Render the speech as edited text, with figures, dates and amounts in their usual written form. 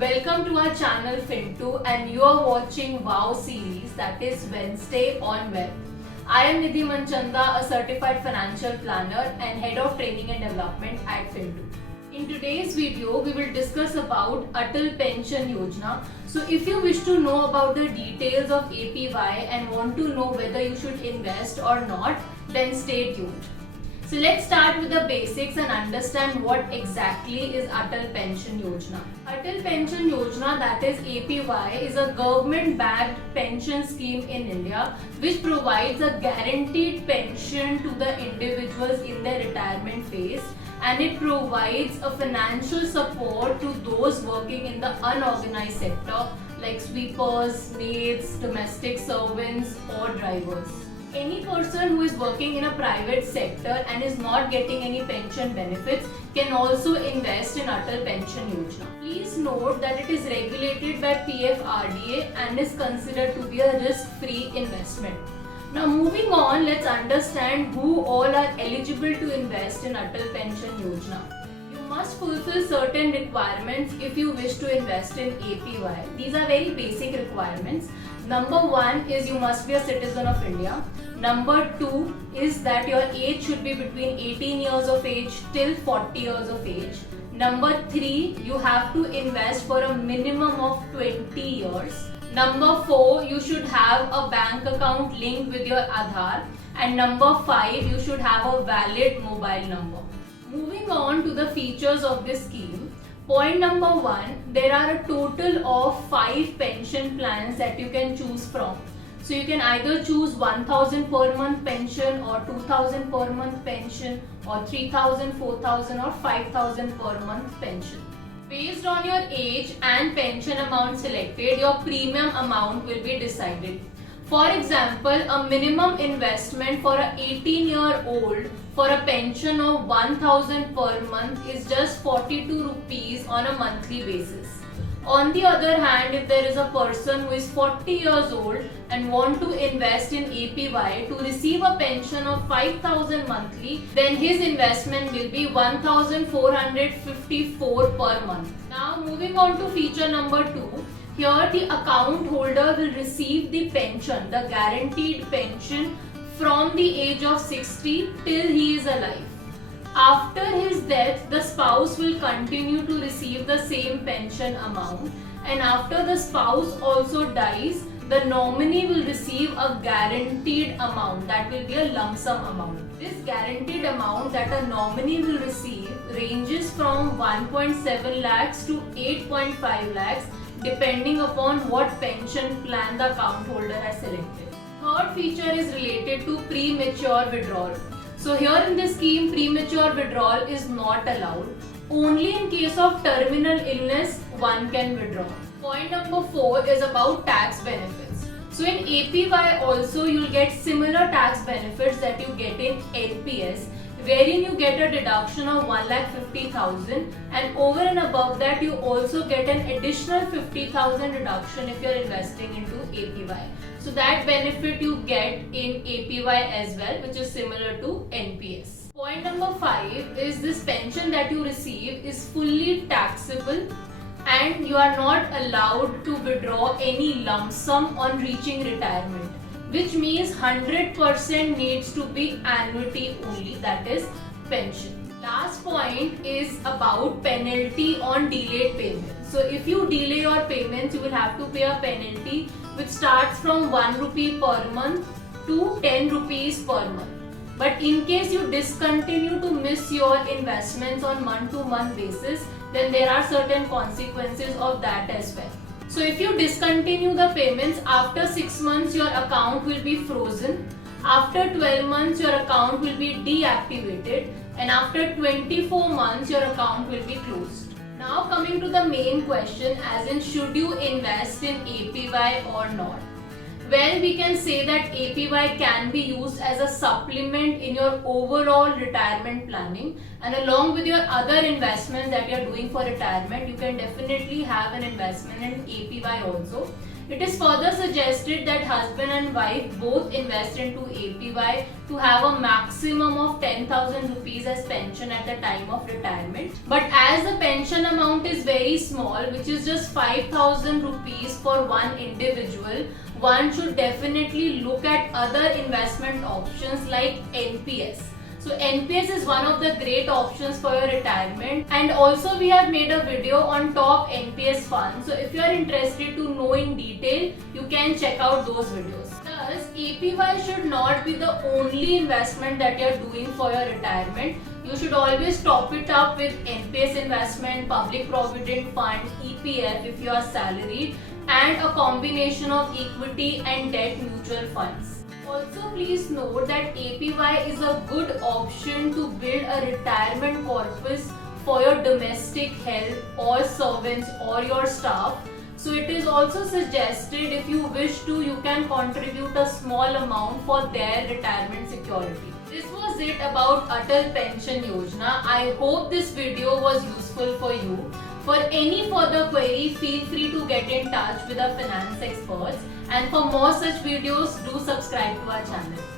Welcome to our channel Fintu and you are watching WOW series, that is Wednesday on Web. I am Nidhi Manchanda, a certified financial planner and head of training and development at Fintu. In today's video, we will discuss about Atal Pension Yojana. So if you wish to know about the details of APY and want to know whether you should invest or not, then stay tuned. So let's start with the basics and understand what exactly is Atal Pension Yojana. Atal Pension Yojana, that is APY, is a government-backed pension scheme in India which provides a guaranteed pension to the individuals in their retirement phase, and it provides a financial support to those working in the unorganized sector like sweepers, maids, domestic servants or drivers. Any person who is working in a private sector and is not getting any pension benefits can also invest in Atal Pension Yojana. Please note that it is regulated by PFRDA and is considered to be a risk-free investment. Now moving on, let's understand who all are eligible to invest in Atal Pension Yojana. You must fulfill certain requirements if you wish to invest in APY. These are very basic requirements. Number 1 is you must be a citizen of India. Number 2 is that your age should be between 18 years of age till 40 years of age. Number 3, you have to invest for a minimum of 20 years. Number 4, you should have a bank account linked with your Aadhaar. And number 5, you should have a valid mobile number. Moving on to the features of this scheme. Point number 1, there are a total of 5 pension plans that you can choose from. So you can either choose 1000 per month pension or 2000 per month pension or 3000, 4000 or 5000 per month pension. Based on your age and pension amount selected, your premium amount will be decided. For example, a minimum investment for an 18-year-old for a pension of 1000 per month is just 42 rupees on a monthly basis. On the other hand, if there is a person who is 40 years old and want to invest in APY to receive a pension of 5000 monthly, then his investment will be 1454 per month. Now moving on to feature number 2. Here the account holder will receive the pension, the guaranteed pension from the age of 60 till he is alive. After his death, the spouse will continue to receive the same pension amount, and after the spouse also dies, the nominee will receive a guaranteed amount, that will be a lump sum amount. This guaranteed amount that a nominee will receive ranges from 1.7 lakhs to 8.5 lakhs depending upon what pension plan the account holder has selected. Third feature is related to premature withdrawal. So here in this scheme, premature withdrawal is not allowed. Only in case of terminal illness, one can withdraw. Point number 4 is about tax benefits. So in APY also you'll get similar tax benefits that you get in NPS, wherein you get a deduction of 1,50,000 and over and above that you also get an additional 50,000 deduction if you're investing into APY. So that benefit you get in APY as well, which is similar to NPS. Point number 5 is this pension that you receive is fully taxable and you are not allowed to withdraw any lump sum on reaching retirement, which means 100% needs to be annuity only, that is pension. Last point is about penalty on delayed payment. So if you delay your payments, you will have to pay a penalty which starts from 1 rupee per month to 10 rupees per month. But in case you discontinue to miss your investments on month-to-month basis, then there are certain consequences of that as well. So if you discontinue the payments, after 6 months your account will be frozen, after 12 months your account will be deactivated, and after 24 months your account will be closed. Now coming to the main question, as in should you invest in APY or not? Well, we can say that APY can be used as a supplement in your overall retirement planning, and along with your other investments that you are doing for retirement, you can definitely have an investment in APY also. It is further suggested that husband and wife both invest into APY to have a maximum of 10,000 rupees as pension at the time of retirement. But as the pension amount is very small, which is just 5,000 rupees for one individual, one should definitely look at other investment options like NPS. So NPS is one of the great options for your retirement, and also we have made a video on top NPS funds. So if you are interested to know in detail, you can check out those videos. Thus, APY should not be the only investment that you are doing for your retirement. You should always top it up with NPS investment, public provident fund, EPF if you are salaried, and a combination of equity and debt mutual funds. Also, please note that APY is a good option to build a retirement corpus for your domestic help or servants or your staff. So it is also suggested, if you wish to, you can contribute a small amount for their retirement security. This was it about Atal Pension Yojana. I hope this video was useful for you. For any further query, feel free to get in touch with our finance experts. And for more such videos, do subscribe to our channel.